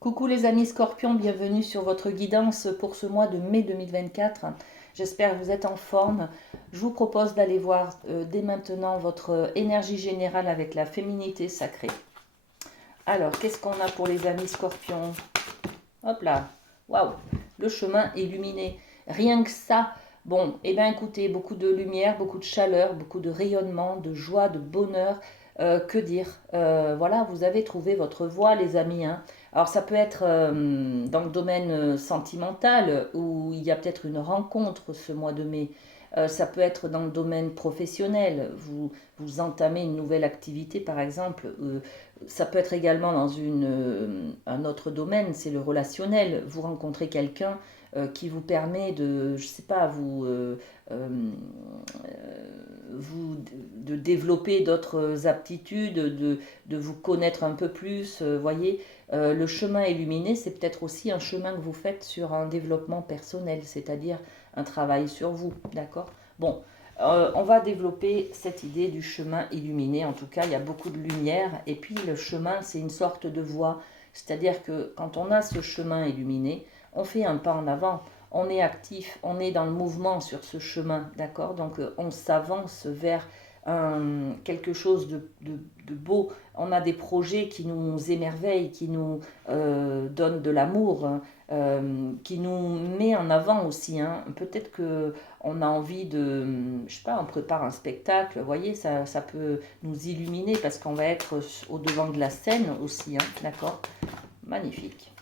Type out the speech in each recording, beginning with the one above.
Coucou les amis scorpions, bienvenue sur votre guidance pour ce mois de mai 2024. J'espère que vous êtes en forme. Je vous propose d'aller voir dès maintenant votre énergie générale avec la féminité sacrée. Alors, qu'est-ce qu'on a pour les amis scorpions? Hop là, waouh, le chemin illuminé. Rien que ça. Bon, eh bien écoutez, beaucoup de lumière, beaucoup de chaleur, beaucoup de rayonnement, de joie, de bonheur. Que dire? Voilà, vous avez trouvé votre voie, les amis, hein. Alors ça peut être dans le domaine sentimental, où il y a peut-être une rencontre ce mois de mai. Ça peut être dans le domaine professionnel. Vous entamez une nouvelle activité, par exemple. Ça peut être également dans un autre domaine, c'est le relationnel. Vous rencontrez quelqu'un qui vous permet de, je sais pas, euh, de développer d'autres aptitudes, de vous connaître un peu plus. Voyez, le chemin illuminé, c'est peut-être aussi un chemin que vous faites sur un développement personnel, c'est-à-dire un travail sur vous, d'accord? Bon, on va développer cette idée du chemin illuminé. En tout cas, il y a beaucoup de lumière. Et puis, le chemin, c'est une sorte de voie. C'est-à-dire que quand on a ce chemin illuminé, on fait un pas en avant. On est actif, on est dans le mouvement sur ce chemin, d'accord? Donc, on s'avance vers quelque chose de beau. On a des projets qui nous émerveillent, qui nous donnent de l'amour, hein, qui nous met en avant aussi, hein. Peut-être que on a envie de, je sais pas, on prépare un spectacle, vous voyez, ça peut nous illuminer parce qu'on va être au devant de la scène aussi, hein, d'accord? Magnifique.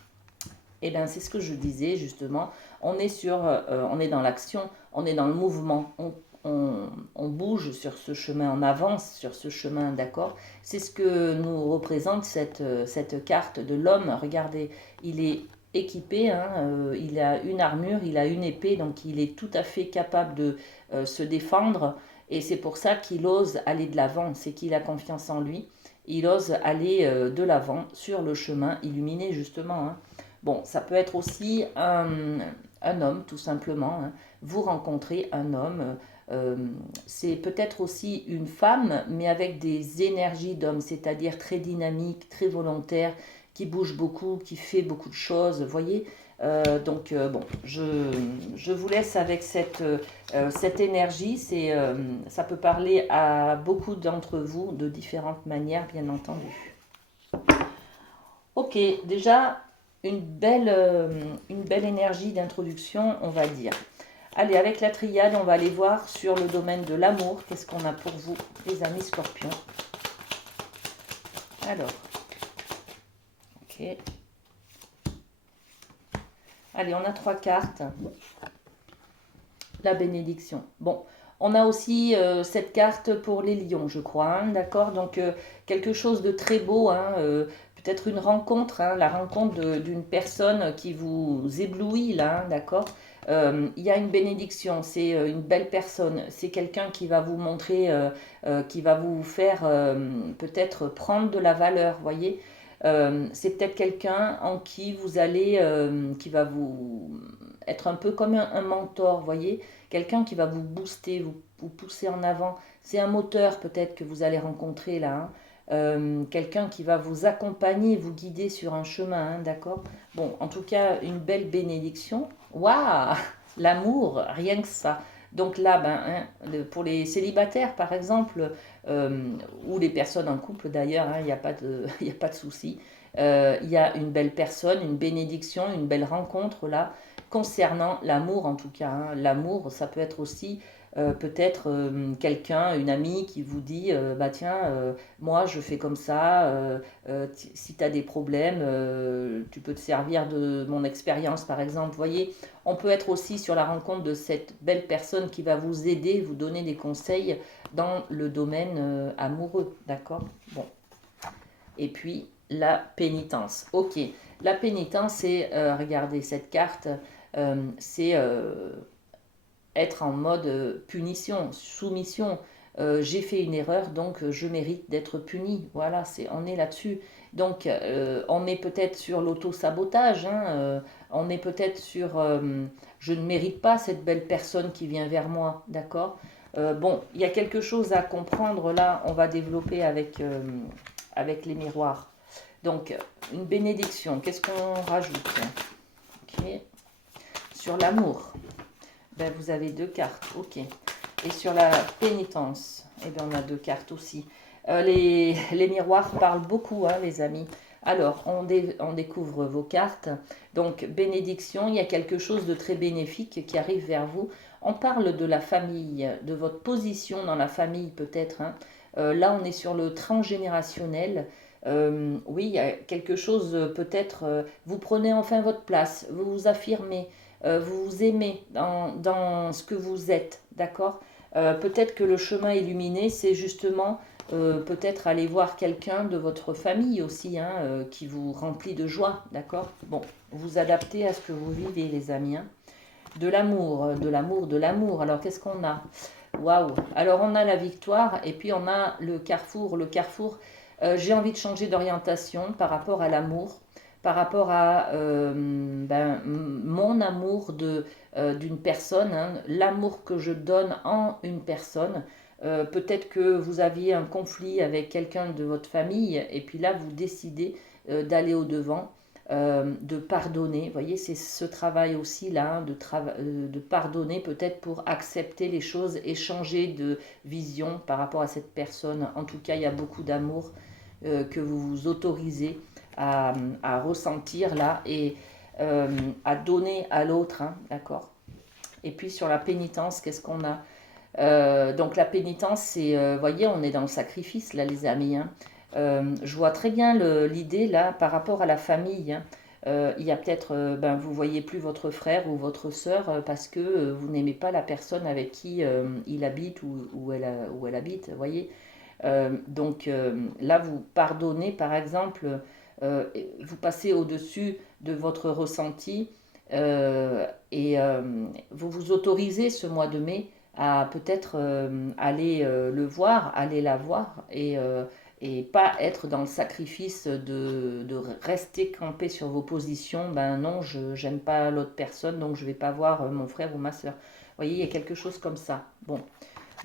Et bien, c'est ce que je disais justement. On est dans l'action, on est dans le mouvement, on bouge sur ce chemin, on avance sur ce chemin, d'accord? C'est ce que nous représente cette carte de l'homme. Regardez, il est équipé, hein, il a une armure, il a une épée, donc il est tout à fait capable de se défendre. Et c'est pour ça qu'il ose aller de l'avant, c'est qu'il a confiance en lui. Il ose aller de l'avant sur le chemin illuminé, justement, hein. Bon, ça peut être aussi un homme, tout simplement, hein. Vous rencontrez un homme, euh, c'est peut-être aussi une femme, mais avec des énergies d'homme, c'est-à-dire très dynamique, très volontaire, qui bouge beaucoup, qui fait beaucoup de choses, vous voyez. Bon, je vous laisse avec cette énergie. Ça peut parler à beaucoup d'entre vous de différentes manières, bien entendu. Ok, déjà une belle énergie d'introduction, on va dire. Allez, avec la triade, on va aller voir sur le domaine de l'amour. Qu'est-ce qu'on a pour vous, les amis scorpions? Alors, ok. Allez, on a trois cartes. La bénédiction. Bon, on a aussi cette carte pour les lions, je crois, hein, d'accord? Donc, quelque chose de très beau, hein, peut-être une rencontre, hein, la rencontre d'une personne qui vous éblouit, là, hein, d'accord? Il y a une bénédiction, c'est une belle personne, c'est quelqu'un qui va vous montrer, qui va vous faire peut-être prendre de la valeur, voyez? C'est peut-être quelqu'un en qui vous allez, qui va vous être un peu comme un mentor, voyez? Quelqu'un qui va vous booster, vous pousser en avant. C'est un moteur peut-être que vous allez rencontrer là, hein. Quelqu'un qui va vous accompagner, vous guider sur un chemin, hein, d'accord? Bon, en tout cas, une belle bénédiction. Waouh! L'amour, rien que ça. Donc là, ben, hein, pour les célibataires, par exemple, ou les personnes en couple d'ailleurs, hein, il n'y a pas de, il y a pas de souci. Il y a une belle personne, une bénédiction, une belle rencontre là, concernant l'amour en tout cas, hein. L'amour, ça peut être aussi peut-être quelqu'un, une amie qui vous dit, bah tiens, moi je fais comme ça, si tu as des problèmes, tu peux te servir de mon expérience par exemple. Vous voyez, on peut être aussi sur la rencontre de cette belle personne qui va vous aider, vous donner des conseils dans le domaine amoureux, d'accord? Bon. Et puis la pénitence. Ok, la pénitence, c'est, regardez cette carte, c'est être en mode punition, soumission. J'ai fait une erreur, donc je mérite d'être puni. Voilà, on est là-dessus. Donc, on est peut-être sur l'auto-sabotage, hein, on est peut-être sur je ne mérite pas cette belle personne qui vient vers moi, d'accord? Bon, il y a quelque chose à comprendre là, on va développer avec les miroirs. Donc, une bénédiction, qu'est-ce qu'on rajoute? Ok. Sur l'amour, ben, vous avez 2 cartes, ok. Et sur la pénitence, eh bien, on a 2 cartes aussi. Les miroirs parlent beaucoup, hein, les amis. Alors, on découvre vos cartes. Donc, bénédiction, il y a quelque chose de très bénéfique qui arrive vers vous. On parle de la famille, de votre position dans la famille peut-être, hein. Là, on est sur le transgénérationnel. Oui, il y a quelque chose peut-être, vous prenez enfin votre place, vous vous affirmez, vous vous aimez dans ce que vous êtes, d'accord? Peut-être que le chemin illuminé, c'est justement peut-être aller voir quelqu'un de votre famille aussi, hein, qui vous remplit de joie, d'accord? Bon, vous adaptez à ce que vous vivez, les amis, hein. De l'amour, de l'amour, de l'amour. Alors, qu'est-ce qu'on a? Waouh! Alors, on a la victoire et puis on a le carrefour. Le carrefour, j'ai envie de changer d'orientation par rapport à l'amour, par rapport à ben, mon amour d'une personne, hein, l'amour que je donne en une personne. Peut-être que vous aviez un conflit avec quelqu'un de votre famille et puis là, vous décidez d'aller au-devant, de pardonner. Vous voyez, c'est ce travail aussi là, hein, de pardonner peut-être pour accepter les choses et changer de vision par rapport à cette personne. En tout cas, il y a beaucoup d'amour que vous vous autorisez à ressentir là et à donner à l'autre, hein, d'accord? Et puis sur la pénitence, qu'est-ce qu'on a? Donc la pénitence, c'est, voyez, on est dans le sacrifice là, les amis, hein. Je vois très bien l'idée là par rapport à la famille, hein. Il y a peut-être, ben, vous voyez plus votre frère ou votre sœur parce que vous n'aimez pas la personne avec qui il habite ou elle habite, vous voyez. Donc là, vous pardonnez, par exemple, euh, vous passez au-dessus de votre ressenti et vous vous autorisez ce mois de mai à peut-être aller le voir, aller la voir et pas être dans le sacrifice de rester campé sur vos positions. Ben non, je j'aime pas l'autre personne, donc je vais pas voir mon frère ou ma soeur. Vous voyez, il y a quelque chose comme ça. Bon,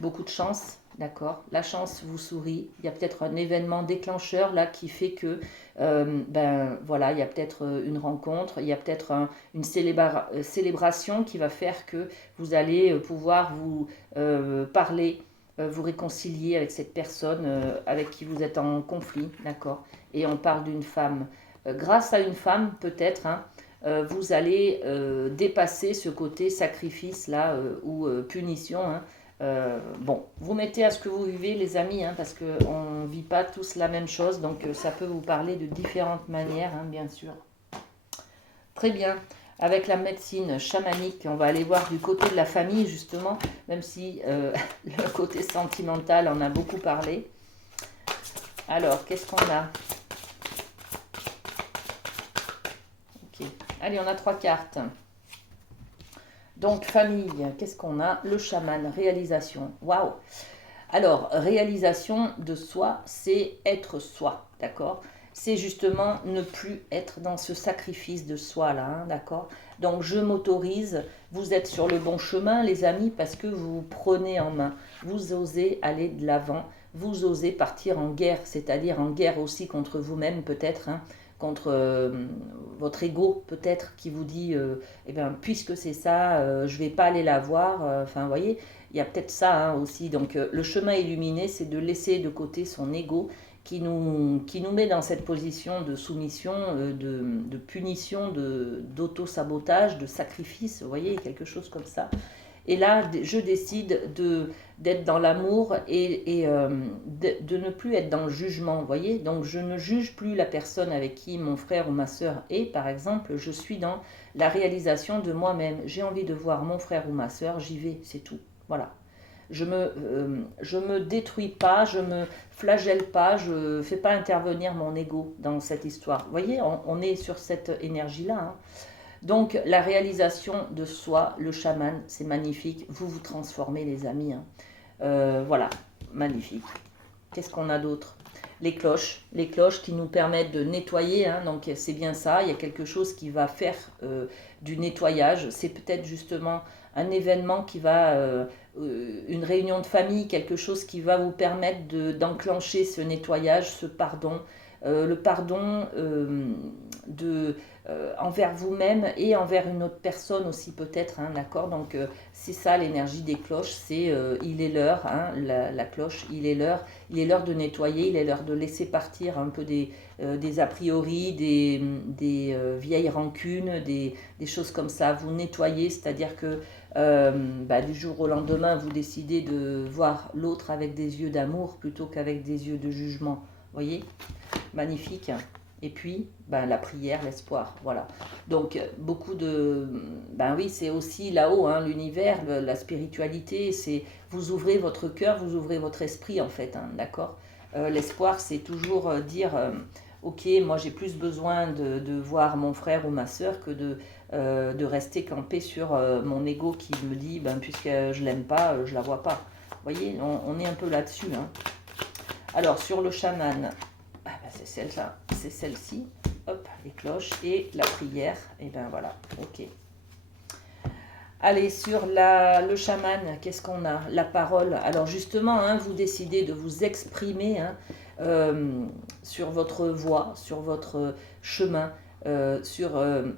beaucoup de chance, d'accord? La chance vous sourit. Il y a peut-être un événement déclencheur là qui fait que, ben voilà, il y a peut-être une rencontre, il y a peut-être une célébration qui va faire que vous allez pouvoir vous parler, vous réconcilier avec cette personne avec qui vous êtes en conflit, d'accord? Et on parle d'une femme. Grâce à une femme, peut-être, hein, vous allez dépasser ce côté sacrifice là ou punition, hein. Bon, vous mettez à ce que vous vivez, les amis, hein, parce qu'on ne vit pas tous la même chose, donc ça peut vous parler de différentes manières, hein, bien sûr. Très bien. Avec la médecine chamanique, on va aller voir du côté de la famille, justement, même si le côté sentimental en a beaucoup parlé. Alors, qu'est-ce qu'on a? Ok. Allez, on a 3 cartes. Donc, famille, qu'est-ce qu'on a? Le chaman, réalisation. Waouh! Alors, réalisation de soi, c'est être soi, d'accord? C'est justement ne plus être dans ce sacrifice de soi là, hein, d'accord? Donc, je m'autorise, vous êtes sur le bon chemin, les amis, parce que vous vous prenez en main, vous osez aller de l'avant, vous osez partir en guerre, c'est-à-dire en guerre aussi contre vous-même peut-être, hein, contre votre ego peut-être qui vous dit, eh bien, puisque c'est ça, je vais pas aller la voir, enfin, vous voyez, il y a peut-être ça hein, aussi. Donc le chemin illuminé, c'est de laisser de côté son ego qui nous met dans cette position de soumission, de punition, d'auto-sabotage, de sacrifice, vous voyez, quelque chose comme ça. Et là, je décide d'être dans l'amour et de ne plus être dans le jugement, vous voyez. Donc je ne juge plus la personne avec qui mon frère ou ma soeur est, par exemple, je suis dans la réalisation de moi-même. J'ai envie de voir mon frère ou ma soeur, j'y vais, c'est tout. Voilà. Je me détruis pas, je me flagelle pas, je fais pas intervenir mon ego dans cette histoire. Vous voyez, on est sur cette énergie-là, hein. Donc la réalisation de soi, le chaman, c'est magnifique. Vous vous transformez, les amis, hein. Voilà, magnifique. Qu'est-ce qu'on a d'autre? Les cloches qui nous permettent de nettoyer, hein, donc c'est bien ça, il y a quelque chose qui va faire du nettoyage, c'est peut-être justement un événement qui va, une réunion de famille, quelque chose qui va vous permettre d'enclencher ce nettoyage, ce pardon, le pardon de, envers vous-même et envers une autre personne aussi peut-être, hein, d'accord. Donc c'est ça l'énergie des cloches, c'est il est l'heure, hein, la cloche, il est l'heure de nettoyer, il est l'heure de laisser partir un peu des a priori, des vieilles rancunes, des choses comme ça. Vous nettoyez, c'est-à-dire que du jour au lendemain, vous décidez de voir l'autre avec des yeux d'amour plutôt qu'avec des yeux de jugement. Vous voyez? Magnifique. Et puis, la prière, l'espoir, voilà. Donc, beaucoup de... oui, c'est aussi là-haut, hein, l'univers, la spiritualité, c'est... Vous ouvrez votre cœur, vous ouvrez votre esprit, en fait, hein, d'accord. L'espoir, c'est toujours dire, ok, moi j'ai plus besoin de voir mon frère ou ma sœur que de rester campé sur mon ego qui me dit, puisque je l'aime pas, je la vois pas. Vous voyez, on est un peu là-dessus, hein. Alors, sur le chaman, c'est celle-là, c'est celle-ci. Hop, les cloches et la prière. Et voilà, ok. Allez, sur le chaman, qu'est-ce qu'on a? La parole. Alors justement, hein, vous décidez de vous exprimer, hein, sur votre voie, sur votre chemin, sur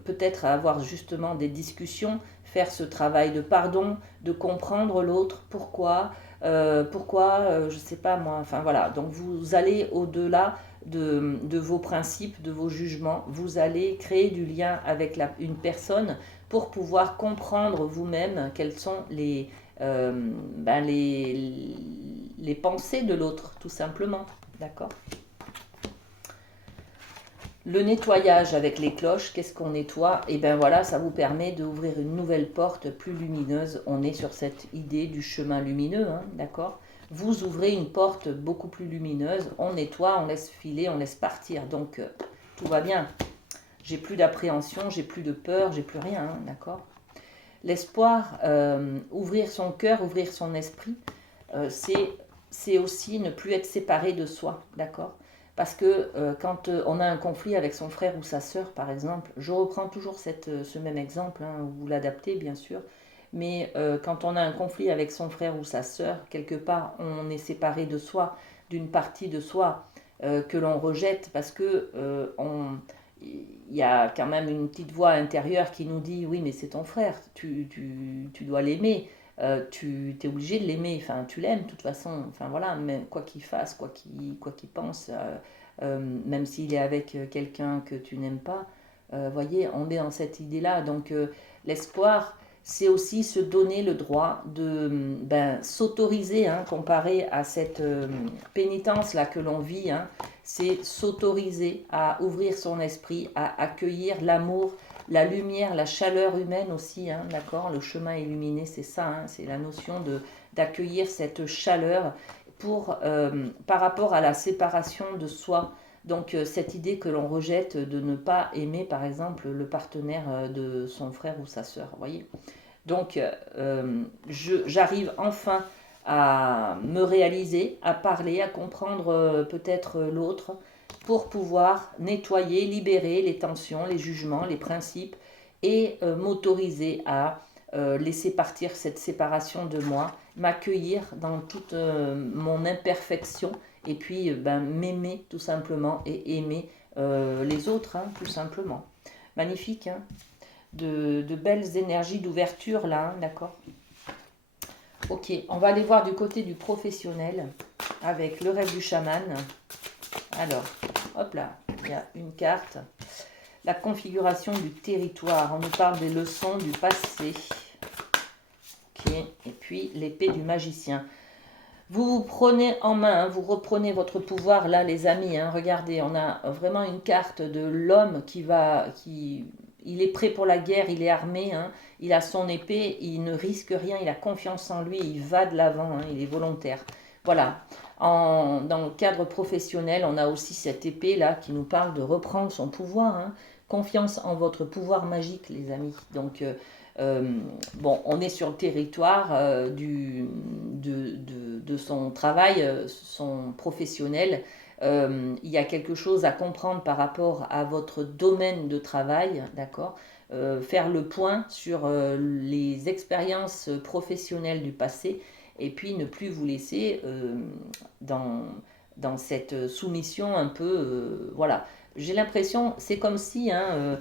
peut-être avoir justement des discussions, faire ce travail de pardon, de comprendre l'autre, pourquoi, je sais pas moi, enfin voilà. Donc vous allez au-delà de vos principes, de vos jugements, vous allez créer du lien avec une personne pour pouvoir comprendre vous-même quelles sont les pensées de l'autre, tout simplement. D'accord? Le nettoyage avec les cloches, qu'est-ce qu'on nettoie? Et voilà, ça vous permet d'ouvrir une nouvelle porte plus lumineuse. On est sur cette idée du chemin lumineux, hein, d'accord? Vous ouvrez une porte beaucoup plus lumineuse, on nettoie, on laisse filer, on laisse partir. Donc, tout va bien. J'ai plus d'appréhension, j'ai plus de peur, j'ai plus rien, hein, d'accord? L'espoir, ouvrir son cœur, ouvrir son esprit, c'est aussi ne plus être séparé de soi, d'accord? Parce que quand on a un conflit avec son frère ou sa sœur, par exemple, je reprends toujours ce même exemple, hein, vous l'adaptez bien sûr, mais quand on a un conflit avec son frère ou sa sœur, quelque part, on est séparé de soi, d'une partie de soi que l'on rejette parce que il y a quand même une petite voix intérieure qui nous dit oui mais c'est ton frère, tu dois l'aimer, tu es obligé de l'aimer, enfin tu l'aimes de toute façon, enfin voilà, mais quoi qu'il fasse, quoi qu'il pense, même s'il est avec quelqu'un que tu n'aimes pas, voyez, on est dans cette idée-là, donc l'espoir c'est aussi se donner le droit de s'autoriser, hein, comparé à cette pénitence-là que l'on vit, hein, c'est s'autoriser à ouvrir son esprit, à accueillir l'amour, la lumière, la chaleur humaine aussi, hein, d'accord? Le chemin illuminé, c'est ça, hein, c'est la notion d'accueillir cette chaleur par rapport à la séparation de soi. Donc cette idée que l'on rejette de ne pas aimer par exemple le partenaire de son frère ou sa sœur, vous voyez. Donc j'arrive enfin à me réaliser, à parler, à comprendre peut-être l'autre pour pouvoir nettoyer, libérer les tensions, les jugements, les principes et m'autoriser à laisser partir cette séparation de moi, m'accueillir dans toute mon imperfection et puis m'aimer tout simplement et aimer les autres, hein, tout simplement. Magnifique, hein, de belles énergies d'ouverture là, hein, d'accord? Ok, on va aller voir du côté du professionnel avec le rêve du chaman. Alors, hop là, il y a une carte. La configuration du territoire. On nous parle des leçons du passé. Ok, et puis l'épée du magicien. Vous vous prenez en main, hein, vous reprenez votre pouvoir là, les amis. Hein, regardez, on a vraiment une carte de l'homme il est prêt pour la guerre, il est armé, hein, il a son épée, il ne risque rien, il a confiance en lui, il va de l'avant, hein, il est volontaire. Voilà. Dans le cadre professionnel, on a aussi cette épée là qui nous parle de reprendre son pouvoir. Hein. Confiance en votre pouvoir magique, les amis. Donc, bon, on est sur le territoire de son travail, son professionnel. Il y a quelque chose à comprendre par rapport à votre domaine de travail, d'accord? Faire le point sur les expériences professionnelles du passé et puis ne plus vous laisser dans cette soumission un peu, voilà. J'ai l'impression, c'est comme si, hein,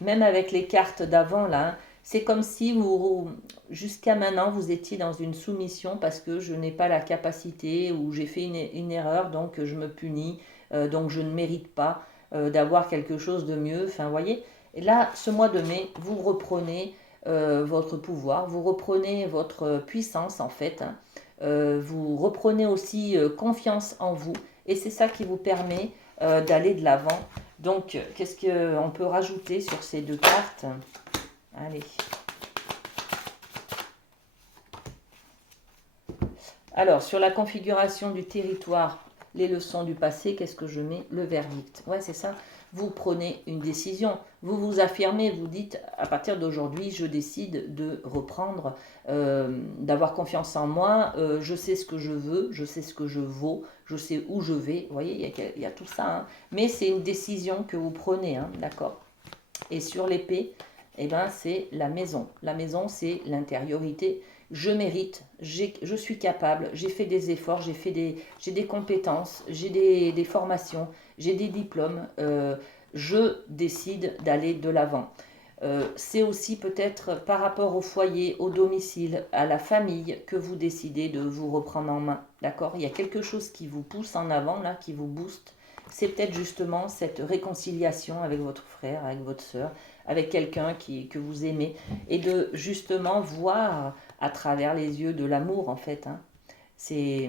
même avec les cartes d'avant là, hein, c'est comme si vous, jusqu'à maintenant, vous étiez dans une soumission parce que je n'ai pas la capacité ou j'ai fait une erreur, donc je me punis, donc je ne mérite pas d'avoir quelque chose de mieux. Enfin, vous voyez, et là, ce mois de mai, vous reprenez votre pouvoir, vous reprenez votre puissance en fait, hein. Vous reprenez aussi confiance en vous et c'est ça qui vous permet d'aller de l'avant. Donc, qu'est-ce qu'on peut rajouter sur ces deux cartes? Allez. Alors, sur la configuration du territoire, les leçons du passé, qu'est-ce que je mets? Le verdict. Ouais, c'est ça. Vous prenez une décision. Vous vous affirmez, vous dites, à partir d'aujourd'hui, je décide de reprendre, d'avoir confiance en moi. Je sais ce que je veux, je sais ce que je vaux, je sais où je vais. Vous voyez, il y a tout ça, hein. Mais c'est une décision que vous prenez, hein, d'accord? Et sur l'épée, eh ben, c'est la maison. La maison, c'est l'intériorité. Je mérite, je suis capable, j'ai fait des efforts, j'ai des compétences, j'ai des formations, j'ai des diplômes. Je décide d'aller de l'avant. C'est aussi peut-être par rapport au foyer, au domicile, à la famille que vous décidez de vous reprendre en main. D'accord? Il y a quelque chose qui vous pousse en avant, là, qui vous booste. C'est peut-être justement cette réconciliation avec votre frère, avec votre soeur, avec quelqu'un que vous aimez, et de justement voir à travers les yeux de l'amour en fait, hein. C'est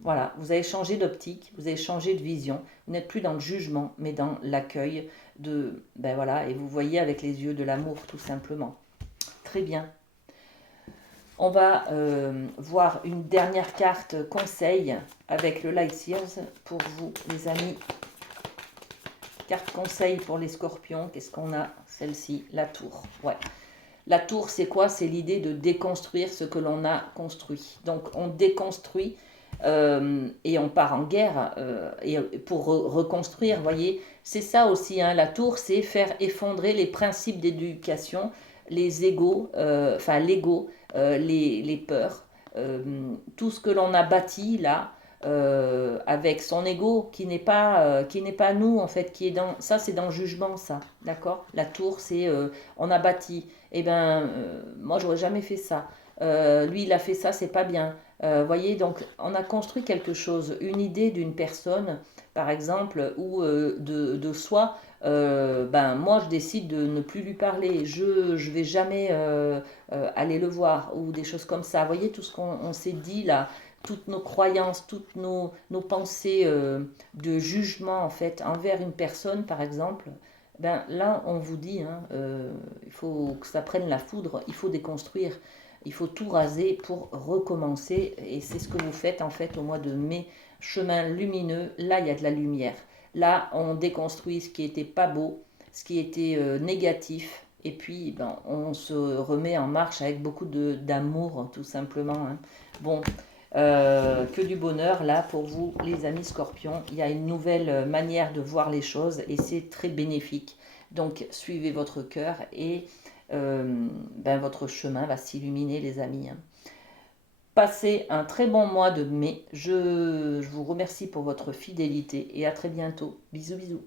voilà, vous avez changé d'optique, vous avez changé de vision. Vous n'êtes plus dans le jugement, mais dans l'accueil de ben voilà, et vous voyez avec les yeux de l'amour tout simplement. Très bien. On va voir une dernière carte conseil avec le Light Years pour vous, les amis. Carte conseil pour les scorpions, qu'est-ce qu'on a? Celle-ci, la tour. Ouais. La tour, c'est quoi? C'est l'idée de déconstruire ce que l'on a construit. Donc, on déconstruit et on part en guerre et pour reconstruire, vous voyez. C'est ça aussi, hein, la tour, c'est faire effondrer les principes d'éducation, les égos, enfin l'ego, les peurs, tout ce que l'on a bâti là. Avec son ego qui n'est pas nous en fait, qui est dans ça, c'est dans le jugement, ça, d'accord. La tour, c'est on a bâti, eh ben, moi, j'aurais jamais fait ça. Lui, il a fait ça, c'est pas bien. Voyez, donc, on a construit quelque chose, une idée d'une personne, par exemple, ou de soi. Ben, moi, je décide de ne plus lui parler. Je vais jamais aller le voir, ou des choses comme ça. Voyez, tout ce qu'on s'est dit là, toutes nos croyances, toutes nos pensées de jugement, en fait, envers une personne, par exemple. Ben, là, on vous dit, hein, il faut que ça prenne la foudre, il faut déconstruire, il faut tout raser pour recommencer. Et c'est ce que vous faites en fait au mois de mai. Chemin lumineux, là, il y a de la lumière. Là, on déconstruit ce qui était pas beau, ce qui était négatif. Et puis, ben, on se remet en marche avec beaucoup d'amour, tout simplement, hein. Bon, que du bonheur là pour vous, les amis scorpions. Il y a une nouvelle manière de voir les choses et c'est très bénéfique. Donc suivez votre cœur et ben, votre chemin va s'illuminer, les amis, hein. Passez un très bon mois de mai. Je vous remercie pour votre fidélité et à très bientôt. Bisous, bisous.